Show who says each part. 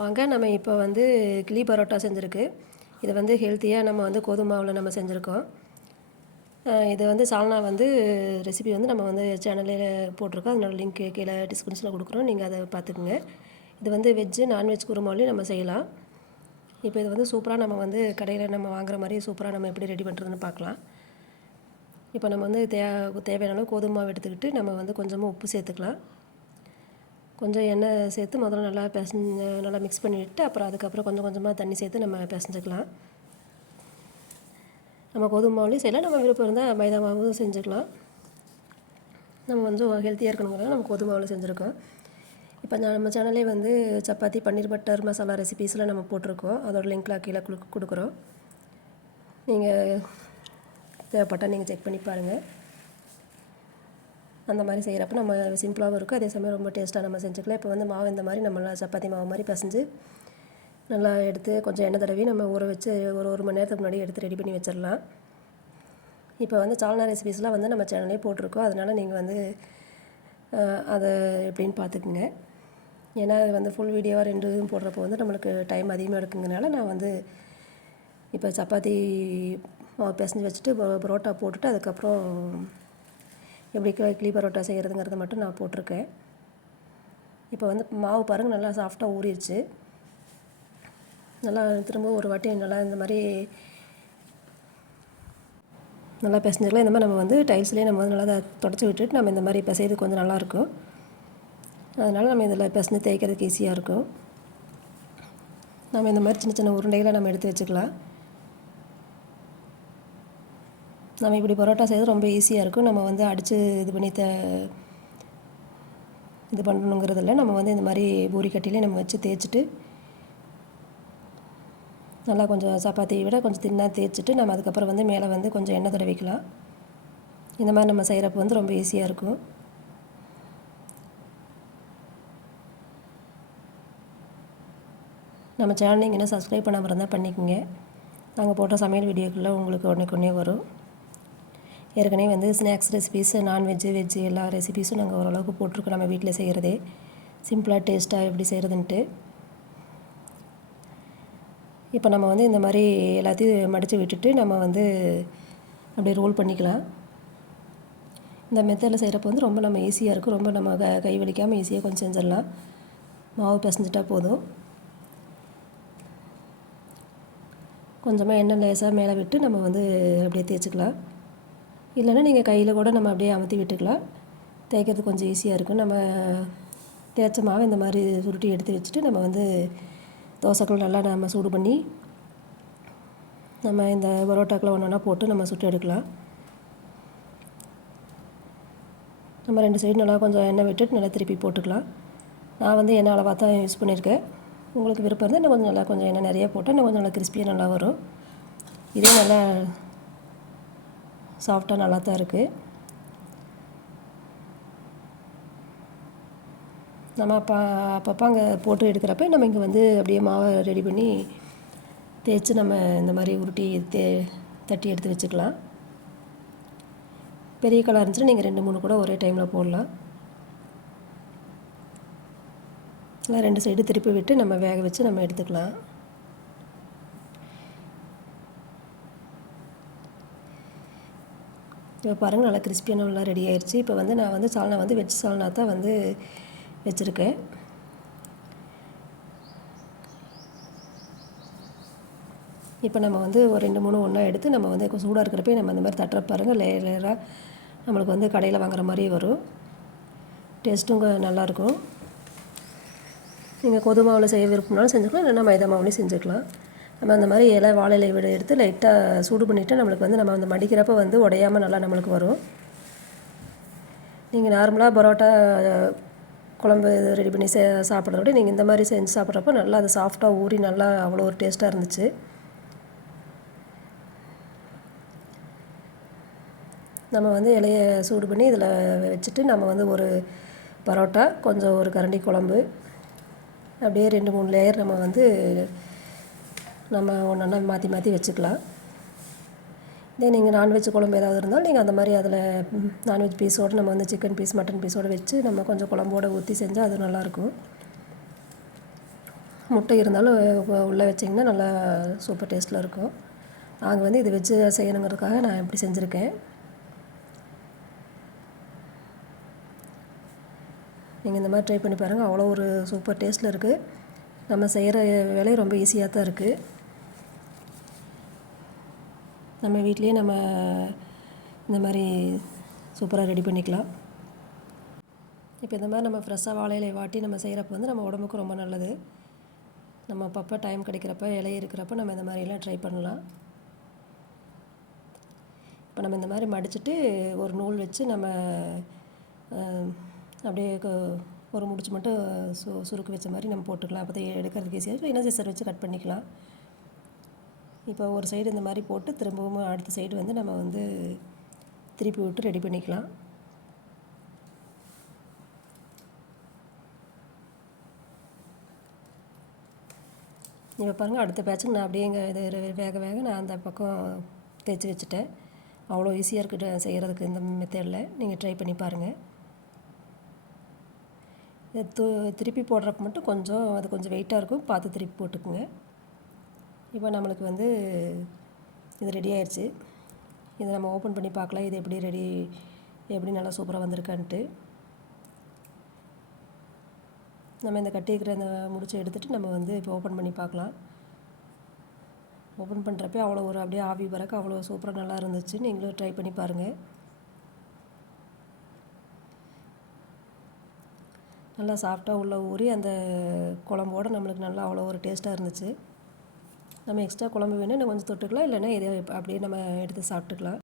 Speaker 1: வாங்க நம்ம இப்போ வந்து கிளி பரோட்டா செஞ்சுருக்கு. இது வந்து ஹெல்த்தியாக நம்ம வந்து கோதுமை மாவில் நம்ம செஞ்சுருக்கோம். இது வந்து சால்னா வந்து ரெசிபி வந்து நம்ம வந்து சேனலில் போட்டிருக்கோம். அதனோட லிங்க் கீழே டிஸ்கிரிப்ஷனில் கொடுக்குறோம். நீங்கள் அதை பார்த்துக்குங்க இது வந்து வெஜ்ஜு நான்வெஜ் குருமாவிலையும் நம்ம செய்யலாம். இப்போ இது வந்து சூப்பராக நம்ம வந்து கடையில் நம்ம வாங்குற மாதிரி சூப்பராக நம்ம எப்படி ரெடி பண்ணுறதுன்னு பார்க்கலாம் இப்போ நம்ம வந்து தே தேவையான அளவு கோதுமை மாவு எடுத்துக்கிட்டு நம்ம வந்து கொஞ்சமாக உப்பு சேர்த்துக்கலாம். கொஞ்சம் எண்ணெய் சேர்த்து முதல்ல நல்லா பிசைஞ்சு நல்லா மிக்ஸ் பண்ணிவிட்டு அப்புறம் அதுக்கப்புறம் கொஞ்சம் கொஞ்சமாக தண்ணி சேர்த்து நம்ம பிசைஞ்சுக்கலாம். நம்ம கோதுமை மாவுலேயும் செய்யலாம். நம்ம விருப்பம் இருந்தால் மைதா மாவும் செஞ்சுக்கலாம். நம்ம வந்து ஹெல்த்தியாக இருக்கணுங்கிறத நம்ம கோதுமை மாவில் செஞ்சுருக்கோம். இப்போ நம்ம சேனல்லே வந்து சப்பாத்தி பன்னீர் பட்டர் மசாலா ரெசிபீஸ்லாம் நம்ம போட்டிருக்கோம். அதோட லிங்க்லாம் கீழே கொடு கொடுக்குறோம். நீங்கள் தேவைப்பட்டால் நீங்கள் செக் பண்ணி பாருங்கள் அந்த மாதிரி செய்கிறப்ப நம்ம சிம்பிளாகவும் இருக்கும். அதே சமயம் ரொம்ப டேஸ்ட்டாக நம்ம செஞ்சுக்கலாம். இப்போ வந்து மாவு இந்த மாதிரி நம்ம நல்லா சப்பாத்தி மாவு மாதிரி பசைஞ்சு நல்லா எடுத்து கொஞ்சம் எண்ணெய் தடவி நம்ம ஊற வச்சு ஒரு ஒரு மணி நேரத்துக்கு முன்னாடி எடுத்து ரெடி பண்ணி வச்சிடலாம். இப்போ வந்து சால்னா ரெசிபீஸ்லாம் வந்து நம்ம சேனல்லே போட்டிருக்கோம். அதனால் நீங்கள் வந்து அதை எப்படின்னு பார்த்துக்குங்க. ஏன்னா அது வந்து ஃபுல் வீடியோவாக ரெண்டு இதுவும் போடுறப்போ வந்து நம்மளுக்கு டைம் அதிகமாக எடுக்குங்கனால நான் வந்து இப்போ சப்பாத்தி மாவு பிசைஞ்சு வச்சுட்டு பரோ- பரோட்டா போட்டுட்டு அதுக்கப்புறம் எப்படி க- கிளி பரோட்டா செய்கிறதுங்கிறத மட்டும் நான் போட்டிருக்கேன். இப்போ வந்து மாவு பாருங்கள் நல்லா சாஃப்டாக ஊறிடுச்சு. நல்லா திரும்ப ஒரு வாட்டி நல்லா இந்த மாதிரி நல்லா பிசைஞ்சிக்கலாம். இந்த மாதிரி நம்ம வந்து டைல்ஸ்லேயே நம்ம வந்து நல்லா அதை தொடச்சி விட்டுட்டு நம்ம இந்த மாதிரி பிசைது கொஞ்சம் நல்லாயிருக்கும். அதனால் நம்ம இதில் பிசைஞ்சு தேய்க்கிறதுக்கு ஈஸியாக இருக்கும். நம்ம இந்த மாதிரி சின்ன சின்ன உருண்டைகளை நம்ம எடுத்து வச்சுக்கலாம். நம்ம இப்படி பரோட்டா செய்கிறது ரொம்ப ஈஸியாக இருக்கும். நம்ம வந்து அடித்து இது பண்ணி த இது பண்ணணுங்கிறதில்ல. நம்ம வந்து இந்த மாதிரி பூரி கட்டிலே நம்ம வச்சு தேய்ச்சிட்டு நல்லா கொஞ்சம் சப்பாத்தியை விட கொஞ்சம் தின்னாக தேய்ச்சிட்டு நம்ம அதுக்கப்புறம் வந்து மேலே வந்து கொஞ்சம் எண்ணெய் தடவிக்கலாம் இந்த மாதிரி நம்ம செய்கிறப்ப வந்து ரொம்ப ஈஸியாக இருக்கும். நம்ம சேனல் நீங்கள் இன்னும் சப்ஸ்கிரைப் பண்ணாமல் இருந்தால் பண்ணிக்கோங்க. நாங்கள் போட்ட சமையல் வீடியோக்குள்ளே உங்களுக்கு உடனே உடனே வரும். ஏற்கனவே வந்து ஸ்நாக்ஸ் ரெசிபீஸ் நான்வெஜ்ஜு வெஜ்ஜு எல்லா ரெசிபீஸும் நாங்கள் ஓரளவுக்கு போட்டிருக்கோம் நம்ம வீட்டில் செய்கிறதே சிம்பிளாக டேஸ்ட்டாக எப்படி செய்கிறதுன்ட்டு இப்போ நம்ம வந்து இந்த மாதிரி எல்லாத்தையும் மடித்து விட்டுட்டு நம்ம வந்து அப்படியே ரோல் பண்ணிக்கலாம். இந்த மெத்தடில் செய்கிறப்ப வந்து ரொம்ப நம்ம ஈஸியாக இருக்கும். ரொம்ப நம்ம க கை வலிக்காமல் ஈஸியாக கொஞ்சம் செஞ்சிடலாம். மாவு பிசைஞ்சிட்டா போதும். கொஞ்சமாக எண்ணெய் லேசாக மேலே விட்டு நம்ம வந்து அப்படியே தேய்ச்சிக்கலாம். இல்லைன்னா நீங்கள் கையில் கூட நம்ம அப்படியே அமுத்தி விட்டுக்கலாம். தேய்க்கிறது கொஞ்சம் ஈஸியாக இருக்கும். நம்ம தேய்ச்ச மாவை இந்த மாதிரி சுருட்டி எடுத்து வச்சுட்டு நம்ம வந்து தோசைக்கல் நல்லா நம்ம சூடு பண்ணி நம்ம இந்த பரோட்டாக்கில் ஒன்று ஒன்றா போட்டு நம்ம சுட்டு எடுக்கலாம். நம்ம ரெண்டு சைடு நல்லா கொஞ்சம் எண்ணெய் விட்டுட்டு நல்லா திருப்பி போட்டுக்கலாம். நான் வந்து எண்ணெய் அளவாக தான் யூஸ் பண்ணியிருக்கேன். உங்களுக்கு விருப்பம் இருந்தால் இன்னும் கொஞ்சம் நல்லா கொஞ்சம் எண்ணெய் நிறைய போட்டால் இன்னும் கொஞ்சம் நல்லா கிறிஸ்பியாக நல்லா வரும். இதே நல்லா சாஃப்டாக நல்லா தான் இருக்குது நம்ம அப்போ அப்பப்போ அங்கே போட்டு எடுக்கிறப்ப நம்ம இங்கே வந்து அப்படியே மாவை ரெடி பண்ணி தேய்ச்சி நம்ம இந்த மாதிரி உருட்டி தே தட்டி எடுத்து வச்சுக்கலாம். பெரிய கலர் இருந்துச்சுன்னா நீங்கள் ரெண்டு மூணு கூட ஒரே டைமில் போடலாம். இல்லை ரெண்டு சைடு திருப்பி விட்டு நம்ம வேக வச்சு நம்ம எடுத்துக்கலாம். இப்போ பாருங்கள் நல்லா கிறிஸ்பியான நல்லா ரெடி ஆயிடுச்சு இப்போ வந்து நான் வந்து சால்னா வந்து வெஜ் சால்னா தான் வந்து வச்சுருக்கேன். இப்போ நம்ம வந்து ஒரு ரெண்டு மூணு ஒன்றா எடுத்து நம்ம வந்து சூடாக இருக்கிறப்ப நம்ம அந்த மாதிரி தட்டுற பாருங்கள் லேயர் லேயராக நம்மளுக்கு வந்து கடையில் வாங்குற மாதிரி வரும். டேஸ்ட்டும் நல்லாயிருக்கும் நீங்கள் கோதுமை மாவில் செய்ய விருப்பம்னாலும் செஞ்சுக்கலாம் இல்லைன்னா மைதா மாவுலேயும் செஞ்சுக்கலாம். நம்ம அந்த மாதிரி இலை வாழை இலை விட எடுத்து லைட்டாக சூடு பண்ணிவிட்டு நம்மளுக்கு வந்து நம்ம அந்த மடிக்கிறப்ப வந்து உடையாமல் நல்லா நம்மளுக்கு வரும். நீங்கள் நார்மலாக பரோட்டா குழம்பு ரெடி பண்ணி சே சாப்பிட்றத விட நீங்கள் இந்த மாதிரி செஞ்சு சாப்பிட்றப்ப நல்லா அது சாஃப்டாக ஊறி நல்லா அவ்வளோ ஒரு டேஸ்ட்டாக இருந்துச்சு. நம்ம வந்து இலைய சூடு பண்ணி இதில் வச்சுட்டு நம்ம வந்து ஒரு பரோட்டா கொஞ்சம் ஒரு கரண்டி குழம்பு அப்படியே ரெண்டு மூணு லேயர் நம்ம வந்து நம்ம ஒன்றா மாற்றி மாற்றி வச்சுக்கலாம். இதே நீங்கள் நான்வெஜ் குழம்பு ஏதாவது இருந்தாலும் நீங்கள் அந்த மாதிரி அதில் நான்வெஜ் பீஸோடு நம்ம வந்து சிக்கன் பீஸ் மட்டன் பீஸோடு வச்சு நம்ம கொஞ்சம் குழம்போடு ஊற்றி செஞ்சால் அது நல்லாயிருக்கும் முட்டை இருந்தாலும் உள்ளே வச்சிங்கன்னா நல்லா சூப்பர் டேஸ்ட்டில் இருக்கும். நாங்கள் வந்து இது வச்சு செய்யணுங்கிறதுக்காக நான் இப்படி செஞ்சுருக்கேன். நீங்கள் இந்த மாதிரி ட்ரை பண்ணி பாருங்கள் அவ்வளோ ஒரு சூப்பர் டேஸ்ட்டில் இருக்குது நம்ம செய்கிற வேலை ரொம்ப ஈஸியாக தான் இருக்குது நம்ம வீட்லேயே நம்ம இந்த மாதிரி சூப்பராக ரெடி பண்ணிக்கலாம். இப்போ இந்த மாதிரி நம்ம ஃப்ரெஷ்ஷாக வாழை வாட்டி நம்ம செய்கிறப்ப வந்து நம்ம உடம்புக்கு ரொம்ப நல்லது. நம்ம அப்பப்போ டைம் கிடைக்கிறப்ப இலை இருக்கிறப்ப நம்ம இந்த மாதிரிலாம் ட்ரை பண்ணலாம். இப்போ நம்ம இந்த மாதிரி மடிச்சுட்டு ஒரு நூல் வச்சு நம்ம அப்படியே ஒரு முடிச்சு மட்டும் சு சுருக்கு வச்ச மாதிரி நம்ம போட்டுக்கலாம். அப்போ தான் எடுக்கிறதுக்கு ஈஸியாக இருக்கும். என்ன சிசர் வச்சு கட் பண்ணிக்கலாம். இப்போ ஒரு சைடு இந்த மாதிரி போட்டு திரும்பவும் அடுத்த சைடு வந்து நம்ம வந்து திருப்பி விட்டு ரெடி பண்ணிக்கலாம். இப்போ பாருங்கள் அடுத்த பேட்சுக்கு நான் அப்படியே இங்கே இது வேக வேக நான் அந்த பக்கம் தேய்ச்சி வச்சுட்டேன். அவ்வளோ ஈஸியாக இருக்குது செய்கிறதுக்கு இந்த மெத்தடில் நீங்கள் ட்ரை பண்ணி பாருங்கள் து திருப்பி போடுறப்ப மட்டும் கொஞ்சம் அது கொஞ்சம் வெயிட்டாக இருக்கும். பார்த்து திருப்பி போட்டுக்குங்க. இப்போ நம்மளுக்கு வந்து இது ரெடி ஆயிடுச்சு இதை நம்ம ஓப்பன் பண்ணி பார்க்கலாம். இது எப்படி ரெடி எப்படி நல்லா சூப்பராக வந்திருக்கான்ட்டு. நம்ம இந்த கட்டியிருக்கிற அந்த முடிச்சை எடுத்துகிட்டு நம்ம வந்து இப்போ ஓப்பன் பண்ணி பார்க்கலாம். ஓப்பன் பண்ணுறப்ப அவ்வளோ ஒரு அப்படியே ஆவி பறக்க அவ்வளோ சூப்பராக நல்லா இருந்துச்சு நீங்களும் ட்ரை பண்ணி பாருங்கள் நல்லா சாஃப்டாக உள்ள ஊறி அந்த குழம்போடு நம்மளுக்கு நல்லா அவ்வளோ ஒரு டேஸ்ட்டாக இருந்துச்சு. நம்ம எக்ஸ்ட்ரா குழம்பு வேணும் இன்னும் கொஞ்சம் தொட்டுக்கலாம் இல்லைன்னா இதே அப்படியே நம்ம எடுத்து சாப்பிட்டுக்கலாம்.